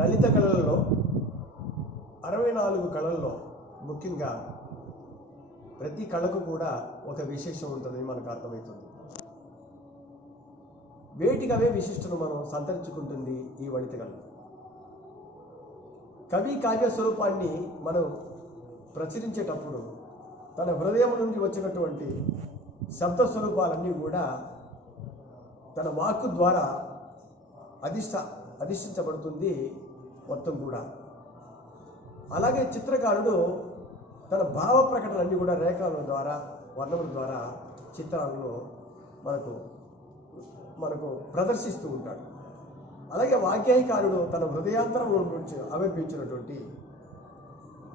లలిత కళలలో 64 కళల్లో ముఖ్యంగా ప్రతి కళకు కూడా ఒక విశేషం ఉంటుందని మనకు అర్థమవుతుంది. వేటికవే విశిష్టను మనం సంతరించుకుంటుంది ఈ వనిత కళ. కవి కావ్య స్వరూపాన్ని మనం ప్రచురించేటప్పుడు తన హృదయం నుండి వచ్చినటువంటి శబ్ద స్వరూపాలన్నీ కూడా తన వాక్కు ద్వారా అధిష్ఠించబడుతుంది మొత్తం కూడా. అలాగే చిత్రకారుడు తన భావ ప్రకటనలన్నీ కూడా రేఖల ద్వారా వర్ణముల ద్వారా చిత్రాలను మనకు ప్రదర్శిస్తూ ఉంటాడు. అలాగే వాగ్యాయకారుడు తన హృదయాంతరం నుంచి ఆవిర్భించినటువంటి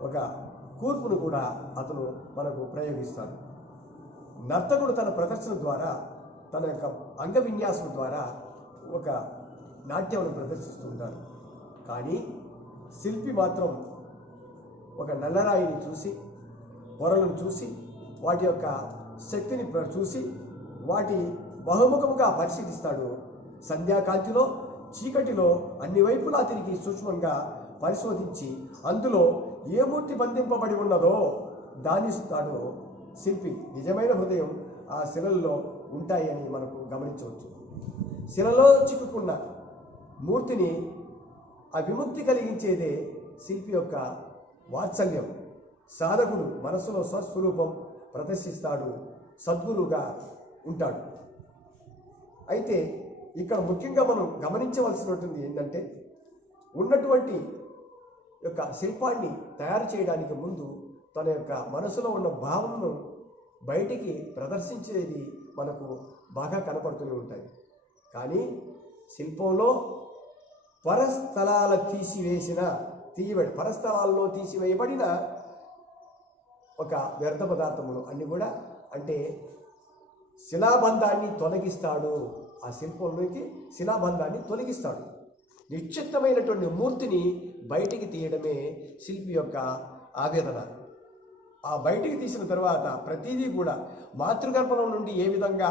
ఒక కూర్పును కూడా అతను మనకు ప్రయోగిస్తాడు. నర్తకుడు తన ప్రదర్శన ద్వారా తన యొక్క అంగ విన్యాసం ద్వారా ఒక నాట్యాన్ని ప్రదర్శిస్తూ ఉంటాడు. కానీ శిల్పి మాత్రం ఒక నల్లరాయిని చూసి, పొరలను చూసి, వాటి యొక్క శక్తిని చూసి వాటి బహుముఖముగా పరిశీలిస్తాడు. సంధ్యాకాంతిలో చీకటిలో అన్ని వైపులా తిరిగి సూక్ష్మంగా పరిశోధించి అందులో ఏ మూర్తి బంధింపబడి ఉన్నదో దానిస్తాడు శిల్పి. నిజమైన హృదయం ఆ శిలల్లో ఉంటాయని మనకు గమనించవచ్చు. శిలలో చిక్కుకున్న మూర్తిని ఆ విముక్తి కలిగించేదే శిల్పి యొక్క వాత్సల్యం. సాధకుడు మనసులో స్వస్వరూపం ప్రదర్శిస్తాడు, సద్గురువుగా ఉంటాడు. అయితే ఇక్కడ ముఖ్యంగా మనం గమనించవలసినటువంటి ఏంటంటే, ఉన్నటువంటి యొక్క శిల్పాన్ని తయారు చేయడానికి ముందు తన యొక్క మనసులో ఉన్న భావనను బయటికి ప్రదర్శించేది మనకు బాగా కనపడుతూనే ఉంటాయి. కానీ శిల్పంలో పరస్థలాల్లో తీసివేయబడిన ఒక వ్యర్థ పదార్థములు అన్నీ కూడా అంటే శిలాబంధాన్ని తొలగిస్తాడు. ఆ శిల్పంలోకి శిలాబంధాన్ని తొలగిస్తాడు. నిశ్చితమైనటువంటి మూర్తిని బయటికి తీయడమే శిల్పి యొక్క ఆవేదన. ఆ బయటికి తీసిన తర్వాత ప్రతిదీ కూడా మాతృగర్భం నుండి ఏ విధంగా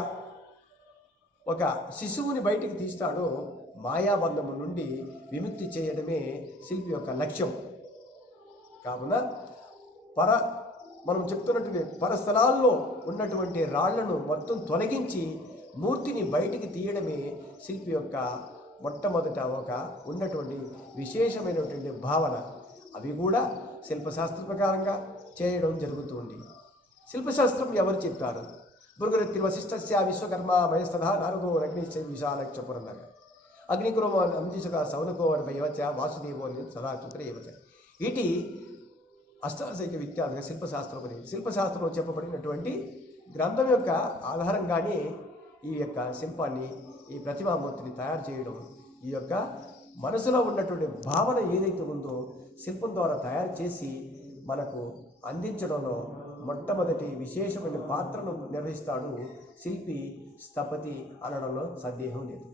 ఒక శిశువుని బయటికి తీస్తాడో మాయాబంధము నుండి విముక్తి చేయడమే శిల్పి యొక్క లక్ష్యం. కావున మనం చెప్తున్నటువంటి పరస్థలాల్లో ఉన్నటువంటి రాళ్లను మొత్తం తొలగించి మూర్తిని బయటికి తీయడమే శిల్పి యొక్క మొట్టమొదట ఉన్నటువంటి విశేషమైనటువంటి భావన. అవి కూడా శిల్పశాస్త్ర ప్రకారంగా చేయడం జరుగుతుంది. శిల్పశాస్త్రం ఎవరు చెప్తారు? భృగురిత్రి వశిష్ఠస్య విశ్వకర్మ మయస్తథా నారదో అగ్నిశ్చ విశాలక్షపురన్నగ అగ్నికురమో అందిశక సౌనకో భయవచ వాసుదేవో సదా చుత్రయవచ. ఇటీ అష్టాదశైక విఖ్యాతంగా శిల్పశాస్త్రంలో చెప్పబడినటువంటి గ్రంథం యొక్క ఆధారంగానే ఈ యొక్క శిల్పాన్ని, ఈ ప్రతిమామూర్తిని తయారు చేయడం, ఈ యొక్క మనసులో ఉన్నటువంటి భావన ఏదైతే ఉందో శిల్పం ద్వారా తయారు చేసి మనకు అందించడంలో మొట్టమొదటి విశేషమైన పాత్రను నిర్వహిస్తాడు శిల్పి, స్థపతి అనడంలో సందేహం లేదు.